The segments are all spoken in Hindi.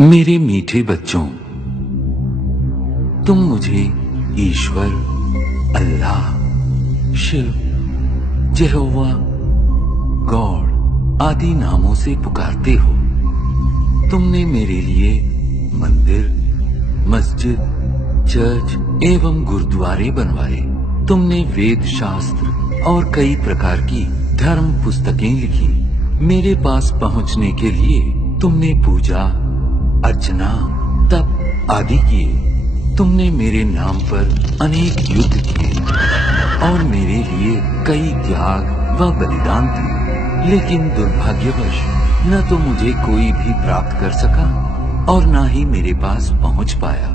मेरे मीठे बच्चों, तुम मुझे ईश्वर, अल्लाह, शिव, यहोवा, गॉड आदि नामों से पुकारते हो। तुमने मेरे लिए मंदिर, मस्जिद, चर्च एवं गुरुद्वारे बनवाए। तुमने वेद शास्त्र और कई प्रकार की धर्म पुस्तकें लिखी। मेरे पास पहुंचने के लिए तुमने पूजा, अर्चना, तप आदि किए। तुमने मेरे नाम पर अनेक युद्ध किए और मेरे लिए कई त्याग व बलिदान दिए। लेकिन दुर्भाग्यवश न तो मुझे कोई भी प्राप्त कर सका और न ही मेरे पास पहुंच पाया।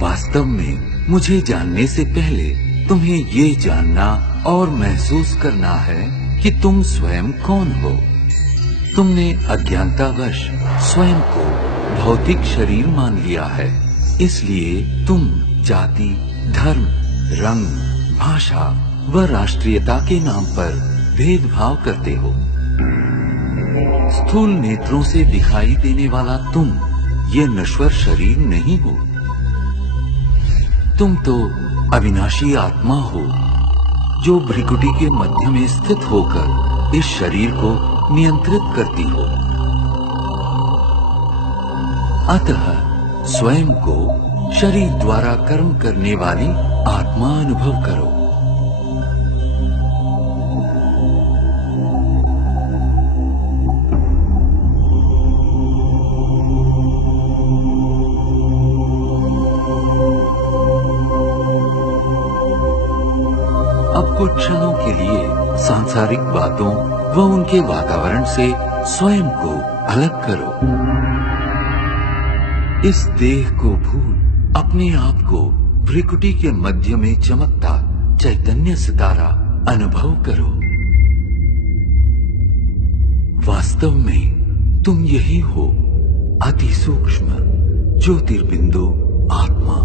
वास्तव में मुझे जानने से पहले तुम्हें ये जानना और महसूस करना है कि तुम स्वयं कौन हो। तुमने अज्ञानतावश स्वयं को भौतिक शरीर मान लिया है, इसलिए तुम जाति, धर्म, रंग, भाषा व राष्ट्रीयता के नाम पर भेदभाव करते हो। स्थूल नेत्रों से दिखाई देने वाला तुम ये नश्वर शरीर नहीं हो। तुम तो अविनाशी आत्मा हो, जो भ्रिकुटी के मध्य में स्थित होकर इस शरीर को नियंत्रित करती हो। अतः स्वयं को शरीर द्वारा कर्म करने वाली आत्मा अनुभव करो। अब कुछ क्षणों के लिए सांसारिक बातों व उनके वातावरण से स्वयं को अलग करो। इस देह को भूल अपने आप को भ्रिकुटी के मध्य में चमकता चैतन्य सितारा अनुभव करो। वास्तव में तुम यही हो, अति सूक्ष्म ज्योतिर्बिंदु आत्मा।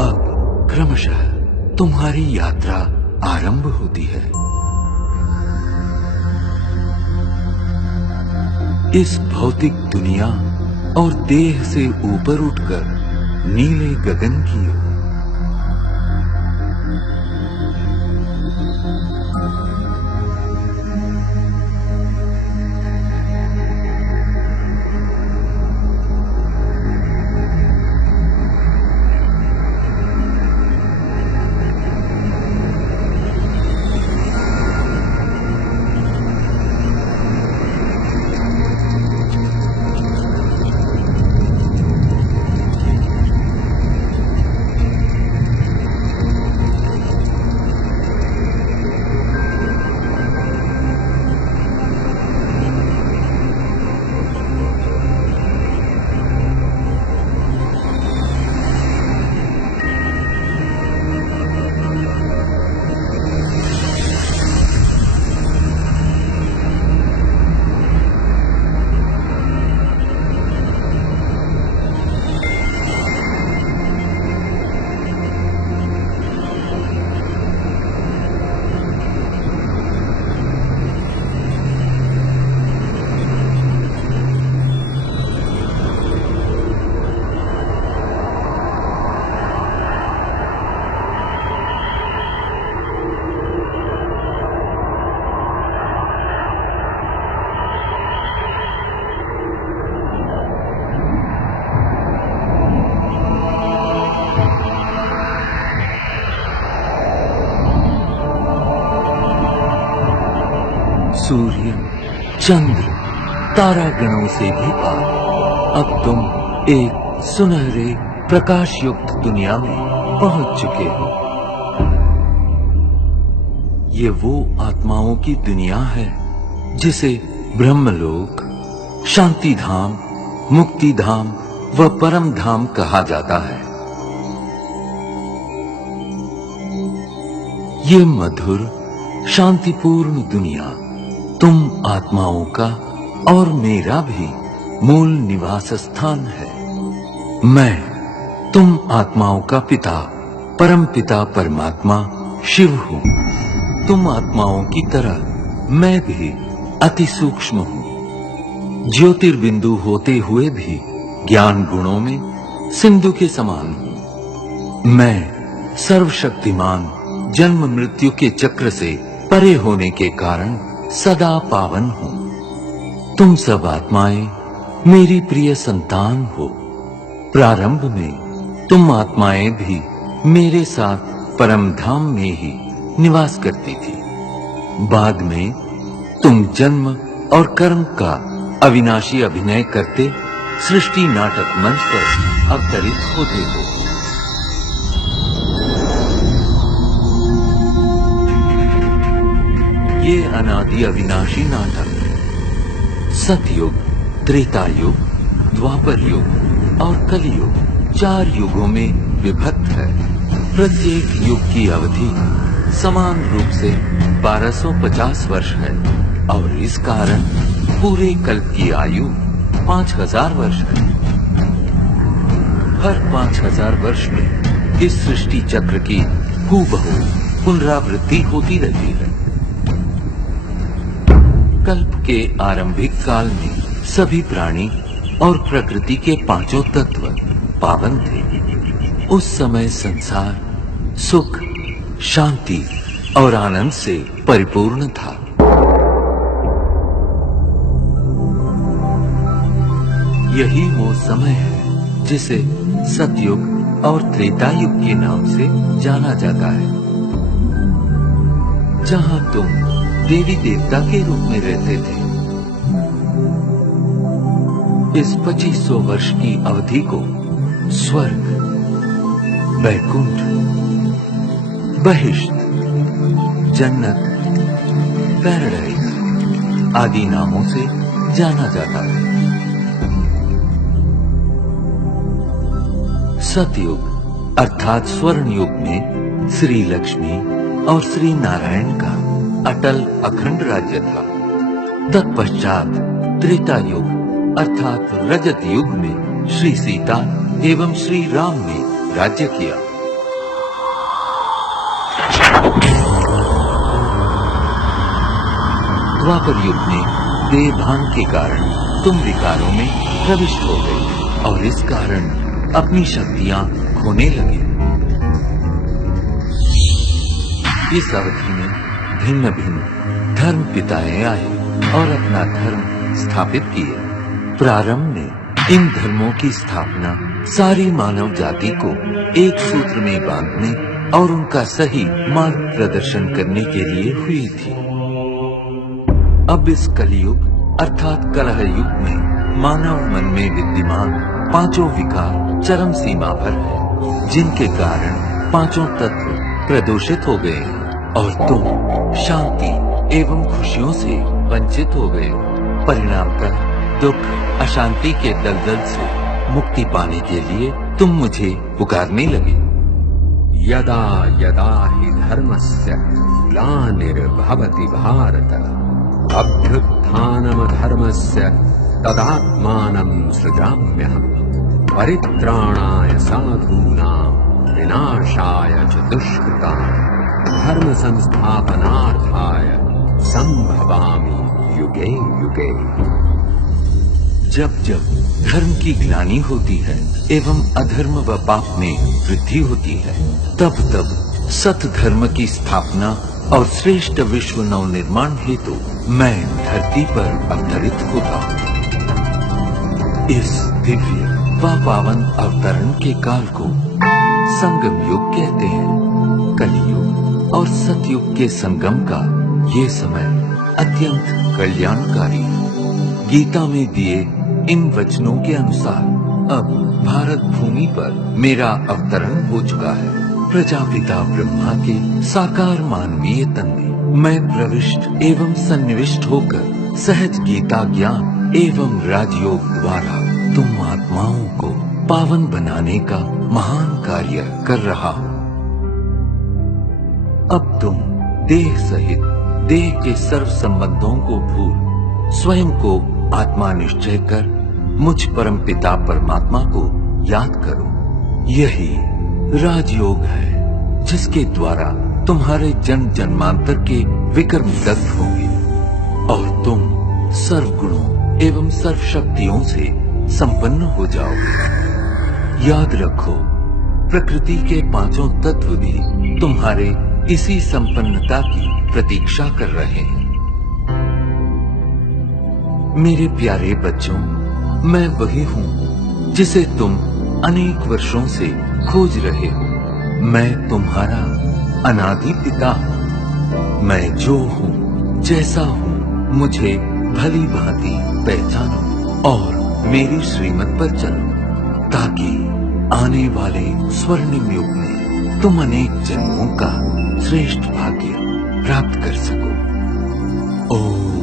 अब क्रमशः तुम्हारी यात्रा आरंभ होती है। इस भौतिक दुनिया और देह से ऊपर उठकर नीले गगन की ओर। सूर्य, चंद्र, तारागणों से भी पार अब तुम एक सुनहरे प्रकाश युक्त दुनिया में पहुंच चुके हो। ये वो आत्माओं की दुनिया है जिसे ब्रह्मलोक, शांति धाम, मुक्ति धाम व परम धाम कहा जाता है। ये मधुर शांतिपूर्ण दुनिया तुम आत्माओं का और मेरा भी मूल निवास स्थान है। मैं तुम आत्माओं का पिता, परम पिता परमात्मा शिव हूँ। तुम आत्माओं की तरह मैं भी अति सूक्ष्म हूँ। ज्योतिर्बिंदु होते हुए भी ज्ञान गुणों में सिंधु के समान हूं। मैं सर्वशक्तिमान जन्म मृत्यु के चक्र से परे होने के कारण सदा पावन हूं। तुम सब आत्माएं मेरी प्रिय संतान हो। प्रारंभ में तुम आत्माएं भी मेरे साथ परम धाम में ही निवास करती थी। बाद में तुम जन्म और कर्म का अविनाशी अभिनय करते सृष्टि नाटक मंच पर अवतरित होते हो। ये अनादि अविनाशी नाटक सतयुग, त्रेता युग, द्वापर युग और कलियुग 4 युगों में विभक्त है। प्रत्येक युग की अवधि समान रूप से 1250 वर्ष है और इस कारण पूरे कल्प की आयु 5000 वर्ष है। हर 5000 वर्ष में इस सृष्टि चक्र की हूबहू पुनरावृत्ति होती रहती है। कल्प के आरंभिक काल में सभी प्राणी और प्रकृति के 5 तत्व पावन थे। उस समय संसार सुख, शांति और आनंद से परिपूर्ण था। यही वो समय है जिसे सतयुग और त्रेता युग के नाम से जाना जाता है, जहां तुम देवी देवता के रूप में रहते थे। इस 2500 वर्ष की अवधि को स्वर्ग, वैकुंठ, बहिष्ट, जन्नत, पैराडाइज आदि नामों से जाना जाता है। सतयुग अर्थात स्वर्ण युग में श्री लक्ष्मी और श्री नारायण का अटल अखंड राज्य था। तत्पश्चात त्रेता युग अर्थात रजत युग में श्री सीता एवं श्री राम ने राज्य किया। द्वापर युग में देहभान के कारण तुम विकारों में प्रविष्ट हो गए और इस कारण अपनी शक्तियां खोने लगे। इस अवधि में भिन्न भिन्न धर्म पिताएं आए और अपना धर्म स्थापित किए। प्रारंभ में इन धर्मों की स्थापना सारी मानव जाति को एक सूत्र में बांधने और उनका सही मार्ग प्रदर्शन करने के लिए हुई थी। अब इस कलियुग अर्थात कलह युग में मानव मन में विद्यमान 5 विकार चरम सीमा पर है, जिनके कारण 5 तत्व प्रदूषित हो गए और तुम शांति एवं खुशियों से वंचित हो गए। परिणामतः दुख, अशांति के दलदल से मुक्ति पाने के लिए तुम मुझे पुकारने लगे। यदा यदा हि धर्मस्य ग्लानिर्भवति भारत अभ्युत्थानम् धर्मस्य तदात्मानं सृजाम्यहम् परित्राणाय साधूनां विनाशाय च दुष्कृताम् धर्म संस्थापनार्थाय संभवामि युगे युगे। जब जब धर्म की ग्लानि होती है एवं अधर्म व पाप में वृद्धि होती है, तब तब सत धर्म की स्थापना और श्रेष्ठ विश्व नव निर्माण हेतु मैं धरती पर अवतरित होता हूँ। इस दिव्य व पावन अवतरण के काल को संगम युग कहते हैं। कलियुग और सतयुग के संगम का ये समय अत्यंत कल्याणकारी है। गीता में दिए इन वचनों के अनुसार अब भारत भूमि पर मेरा अवतरण हो चुका है। प्रजापिता ब्रह्मा के साकार मानवीय तन में मैं प्रविष्ट एवं सन्निविष्ट होकर सहज गीता ज्ञान एवं राजयोग द्वारा तुम आत्माओं को पावन बनाने का महान कार्य कर रहा हूँ। अब तुम देह सहित देह के सर्व संबंधों को भूल स्वयं को आत्मा निश्चय कर मुझ परम पिता परमात्मा को याद करो। यही राजयोग है जिसके द्वारा तुम्हारे जन्म जन्मांतर के विकर्म दग्ध होंगे और तुम सर्वगुणों एवं सर्व शक्तियों से संपन्न हो जाओगे। याद रखो, प्रकृति के पांचों तत्व भी तुम्हारे इसी संपन्नता की प्रतीक्षा कर रहे हैं। मेरे प्यारे बच्चों, मैं वही हूँ जिसे तुम अनेक वर्षों से खोज रहे हो। मैं तुम्हारा अनादि पिता हूँ। मैं जो हूँ, जैसा हूँ, मुझे भली भांति पहचानो और मेरी श्रीमत पर चलो, ताकि आने वाले स्वर्णिम युग में तुम अनेक जन्मों का श्रेष्ठ भाग्य प्राप्त कर सको। ओम